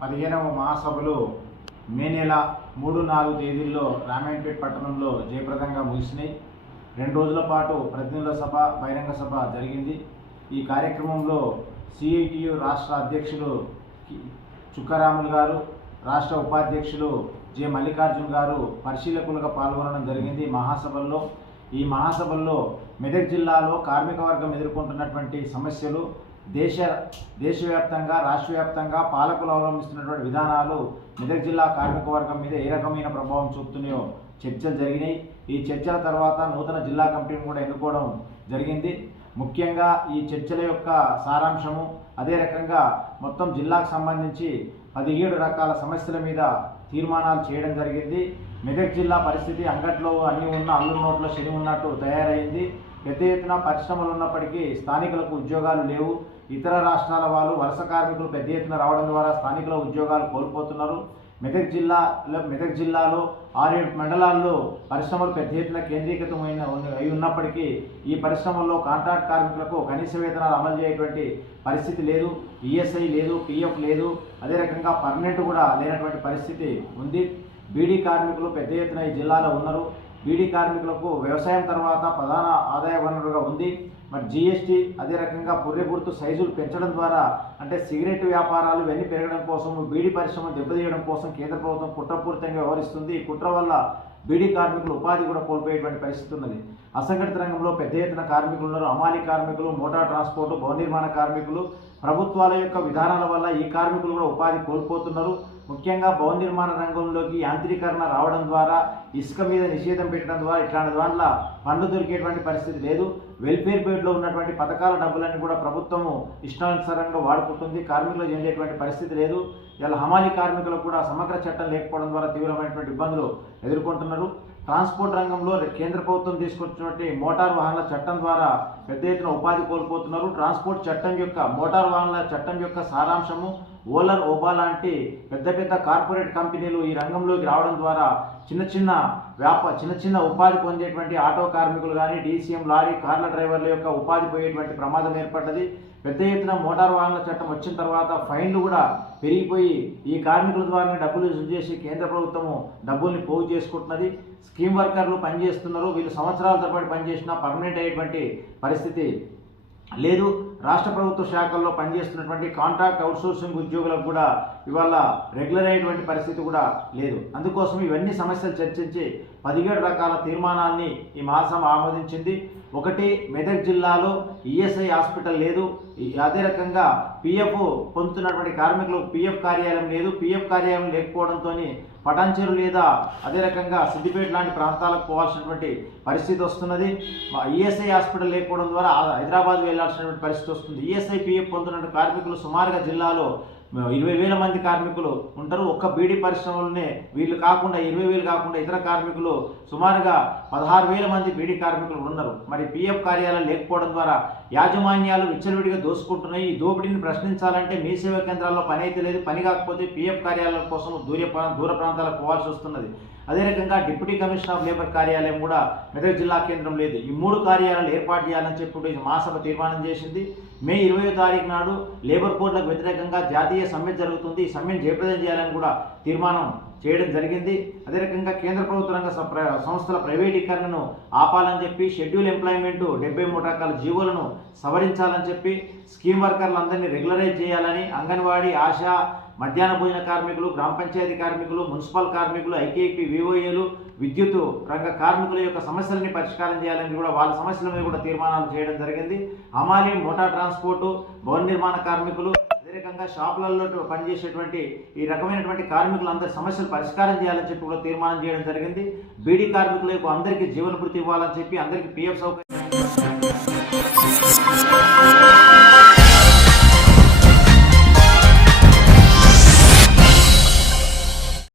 పదిహేనవ మహాసభలు మే నెల మూడు నాలుగు తేదీల్లో రామాయణపేట పట్టణంలో జయప్రదంగా ముగిసినాయి. రెండు రోజుల పాటు ప్రతినిధుల సభ బహిరంగ సభ జరిగింది. ఈ కార్యక్రమంలో సిఐటియు రాష్ట్ర అధ్యక్షులు చుక్కారాములు గారు రాష్ట్ర ఉపాధ్యక్షులు జె మల్లికార్జున్ గారు పరిశీలకులుగా పాల్గొనడం జరిగింది మహాసభల్లో. ఈ మహాసభల్లో మెదక్ జిల్లాలో కార్మిక వర్గం ఎదుర్కొంటున్నటువంటి సమస్యలు దేశ దేశవ్యాప్తంగా రాష్ట్ర వ్యాప్తంగా పాలకులు అవలంబిస్తున్నటువంటి విధానాలు మెదక్ జిల్లా కార్మిక వర్గం మీద ఏ రకమైన ప్రభావం చూపుతున్నాయో చర్చలు జరిగినాయి. ఈ చర్చల తర్వాత నూతన జిల్లా కమిటీని కూడా ఎన్నుకోవడం జరిగింది. ముఖ్యంగా ఈ చర్చల యొక్క సారాంశము అదే రకంగా మొత్తం జిల్లాకు సంబంధించి పదిహేడు రకాల సమస్యల మీద తీర్మానాలు చేయడం జరిగింది. మెదక్ జిల్లా పరిస్థితి అంగట్లో అన్ని ఉన్న అల్లు నోట్లో శని ఉన్నట్టు తయారైంది. పెద్ద ఎత్తున పరిశ్రమలు ఉన్నప్పటికీ స్థానికులకు ఉద్యోగాలు లేవు. ఇతర రాష్ట్రాల వాళ్ళు వలస కార్మికులు పెద్ద ఎత్తున రావడం ద్వారా స్థానికుల ఉద్యోగాలు కోల్పోతున్నారు. మెదక్ జిల్లాలో మెదక్ జిల్లాలో ఆరేడు మండలాల్లో పరిశ్రమలు పెద్ద ఎత్తున కేంద్రీకృతమైన అయి ఉన్నప్పటికీ ఈ పరిశ్రమల్లో కాంట్రాక్ట్ కార్మికులకు కనీస వేతనాలు అమలు చేయటువంటి పరిస్థితి లేదు ఈఎస్ఐ లేదు పిఎఫ్ లేదు అదే రకంగా పర్మనెంట్ కూడా లేనటువంటి పరిస్థితి ఉంది. బీడీ కార్మికులు పెద్ద ఎత్తున ఈ జిల్లాలో ఉన్నారు. బీడీ కార్మికులకు వ్యవసాయం తర్వాత ప్రధాన ఆదాయ వనరుగా ఉంది. మరి జిఎస్టీ అదే రకంగా పుర్రె గుర్తు సైజులు పెంచడం ద్వారా అంటే సిగరెట్ వ్యాపారాలు ఇవన్నీ పెరగడం కోసం బీడీ పరిశ్రమ దెబ్బతీయడం కోసం కేంద్ర ప్రభుత్వం కుట్రపూరితంగా వ్యవహరిస్తుంది. ఈ కుట్ర వల్ల బీడీ కార్మికులు ఉపాధి కూడా కోల్పోయేటువంటి పరిస్థితి ఉన్నది. అసంఘటిత రంగంలో పెద్ద ఎత్తున కార్మికులు ఉన్నారు. అమాలి కార్మికులు మోటార్ ట్రాన్స్పోర్ట్ భవన నిర్మాణ కార్మికులు ప్రభుత్వాల యొక్క విధానాల వల్ల ఈ కార్మికులు కూడా ఉపాధి కోల్పోతున్నారు. ముఖ్యంగా భవన నిర్మాణ రంగంలోకి యాంత్రీకరణ రావడం ద్వారా ఇసుక మీద నిషేధం పెట్టడం ద్వారా ఇట్లాంటి దాంట్లో పనులు దొరికేటువంటి పరిస్థితి లేదు. వెల్ఫేర్ బోర్డులో ఉన్నటువంటి పథకాల డబ్బులన్నీ కూడా ప్రభుత్వము ఇష్టానుసారంగా వాడుకుంటుంది. కార్మికులు చెందేటువంటి పరిస్థితి లేదు. ఇలా హమాలి కార్మికులకు కూడా సమగ్ర చట్టం లేకపోవడం ద్వారా తీవ్రమైనటువంటి ఇబ్బందులు ఎదుర్కొంటున్నారు. ట్రాన్స్పోర్ట్ రంగంలో కేంద్ర ప్రభుత్వం తీసుకొచ్చినటువంటి మోటార్ వాహనాల చట్టం ద్వారా పెద్ద ఎత్తున ఉపాధి కోల్పోతున్నారు. ట్రాన్స్పోర్ట్ చట్టం యొక్క మోటార్ వాహనాల చట్టం యొక్క సారాంశము ఓలర్ ఓబా లాంటి పెద్ద పెద్ద కార్పొరేట్ కంపెనీలు ఈ రంగంలోకి రావడం ద్వారా చిన్న చిన్న వ్యాప చిన్న చిన్న ఉపాధి పొందేటువంటి ఆటో కార్మికులు కానీ డీసీఎం లారీ కార్ల డ్రైవర్ల యొక్క ఉపాధి పోయేటువంటి ప్రమాదం ఏర్పడ్డది. పెద్ద ఎత్తున మోటార్ వాహనాల చట్టం వచ్చిన తర్వాత ఫైన్లు కూడా పెరిగిపోయి ఈ కార్మికుల ద్వారా డబ్బులు యూజ్ చేసి కేంద్ర ప్రభుత్వము డబ్బుల్ని పోగు చేసుకుంటున్నది. స్కీమ్ వర్కర్లు పనిచేస్తున్నారు. వీళ్ళు సంవత్సరాల తరబడి పనిచేసినా పర్మనెంట్ అయ్యేటువంటి పరిస్థితి లేదు రాష్ట్ర ప్రభుత్వ శాఖల్లో పనిచేస్తున్నటువంటి కాంట్రాక్ట్ అవుట్సోర్సింగ్ ఉద్యోగులకు కూడా ఇవాళ రెగ్యులర్ అయినటువంటి పరిస్థితి కూడా లేదు. అందుకోసం ఇవన్నీ సమస్యలు చర్చించి పదిహేడు రకాల తీర్మానాన్ని ఈ మహాసభ ఆమోదించింది. ఒకటి మెదక్ జిల్లాలో ఈఎస్ఐ హాస్పిటల్ లేదు. అదే రకంగా పిఎఫ్ పొందుతున్నటువంటి కార్మికులకు పిఎఫ్ కార్యాలయం లేదు. పిఎఫ్ కార్యాలయం లేకపోవడంతో పటాన్చెరు లేదా అదే రకంగా సిద్దిపేట లాంటి ప్రాంతాలకు పోవాల్సినటువంటి పరిస్థితి వస్తున్నది. ఈఎస్ఐ హాస్పిటల్ లేకపోవడం ద్వారా హైదరాబాద్ వెళ్ళాల్సినటువంటి పరిస్థితి వస్తుంది. ఈఎస్ఐ పిఎఫ్ పొందుతున్న కార్మికులు సుమారుగా జిల్లాలో ఇరవై వేల మంది కార్మికులు ఉంటారు. ఒక్క బీడీ పరిశ్రమలోనే వీళ్ళు కాకుండా ఇరవై వేలు కాకుండా ఇతర కార్మికులు సుమారుగా పదహారు వేల మంది బీడీ కార్మికులు ఉన్నారు. మరి పీఎఫ్ కార్యాలయం లేకపోవడం ద్వారా యాజమాన్యాలు విచ్చలవిడిగా దోసుకుంటున్నాయి. ఈ దోపిడీని ప్రశ్నించాలంటే మీ సేవా కేంద్రాల్లో పని అయితే లేదు. పని కాకపోతే పిఎఫ్ కార్యాలయం కోసం దూర ప్రా- దూర ప్రాంతాలకు పోవాల్సి వస్తున్నది. అదే రకంగా డిప్యూటీ కమిషనర్ ఆఫ్ లేబర్ కార్యాలయం కూడా మెదక్ జిల్లా కేంద్రం లేదు. ఈ మూడు కార్యాలయాలు ఏర్పాటు చేయాలని చెప్పి మహాసభ తీర్మానం చేసింది. మే ఇరవై తారీఖు నాడు లేబర్ కోడ్లకు వ్యతిరేకంగా జాతీయ సమ్మె జరుగుతుంది. ఈ సమ్మెను జయప్రదం చేయాలని కూడా తీర్మానం చేయడం జరిగింది. అదే రకంగా కేంద్ర ప్రభుత్వ రంగ స- ప్ర- సంస్థల ప్రైవేటీకరణను ఆపాలని చెప్పి షెడ్యూల్ ఎంప్లాయ్మెంట్ డెబ్బై మూడు రకాల జీవోలను సవరించాలని చెప్పి స్కీమ్ వర్కర్లందరినీ రెగ్యులరైజ్ చేయాలని అంగన్వాడీ ఆశా మధ్యాహ్న భోజన కార్మికులు గ్రామ పంచాయతీ కార్మికులు మున్సిపల్ కార్మికులు ఐకేపీ వివోఏలు విద్యుత్ రంగ కార్మికుల యొక్క సమస్యలని పరిష్కారం చేయాలని కూడా వాళ్ళ సమస్యల మీద కూడా తీర్మానాలు చేయడం జరిగింది. హమాలి మోటార్ ట్రాన్స్పోర్టు భవన నిర్మాణ కార్మికులు వ్యతిరేకంగా షాపులలో పనిచేసేటువంటి ఈ రకమైనటువంటి కార్మికులందరి సమస్యలు పరిష్కారం చేయాలని చెప్పి కూడా తీర్మానం చేయడం జరిగింది. బీడీ కార్మికులకు అందరికీ జీవన భృతి ఇవ్వాలని చెప్పి అందరికీ పిఎఫ్ సౌకర్యం